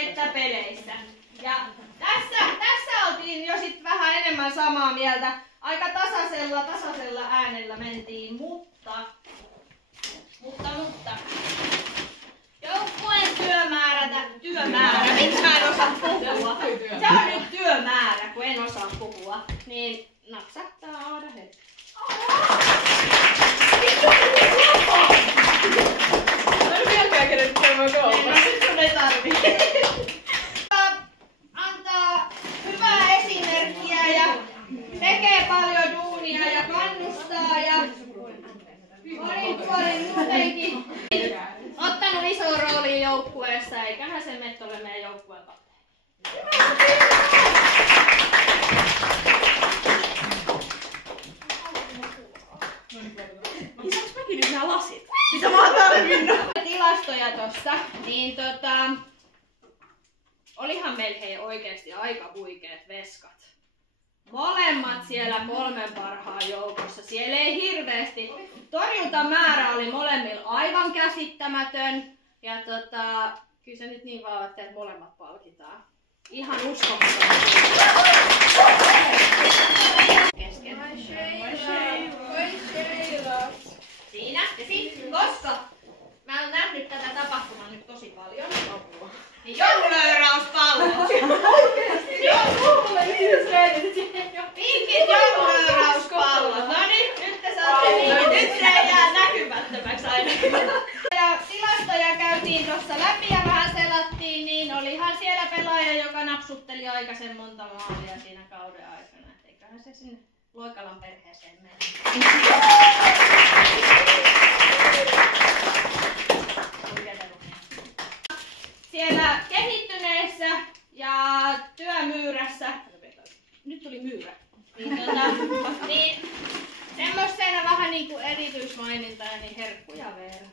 että peleissä. Ja tässä oltiin jo sit vähän enemmän samaa mieltä. Aika tasaisella äänellä mentiin, mutta. Joukkueen työmäärä, miksi mä en osaa puhua? Se on nyt työmäärä, kun en osaa puhua. Niin napsattaa Aada hetki. Mä en vieläkään kerennyt käymään kauppaan. No sit sun ei tarvii. Antaa hyvää esimerkkiä ja tekee paljon duunia ja kannustaa ja monin puolin muutenkin ottanut iso rooli joukkueessa, eiköhän se Mette ole meidän joukkueen kapteeni. Saanko mäkin nyt nää lasit? Mitä mä oon tarvinnut? Tilastoja tossa, niin olihan meillä hei oikeesti aika huikeet veskat. Molemmat siellä 3 parhaan joukossa. Siellä ei hirveesti. Torjuntamäärä oli molemmilla aivan käsittämätön. Ja kyllä se nyt niin vaan, että molemmat palkitaan. Ihan uskomaton. Kesken. Siinä. Ja sit, koska mä oon nähnyt tätä tapahtumaa nyt tosi paljon. Niin joululöyräyspallo. Pinkit joululöyräyspallot. No niin, nyt te saatte pinkit. Nyt se ei jää näkymättömäksi ainakin. Ja tilastoja käytiin tuossa läpi ja vähän selattiin, niin olihan siellä pelaaja, joka napsutteli aikaisen monta maalia siinä kauden aikana. Et eiköhän se sinne Loikalan perheeseen mene. Siellä kehittyneessä ja työmyyrässä, nyt tuli myyrä, niin semmoisena vähän niinku erityismaininta, niin herkkuja Veera.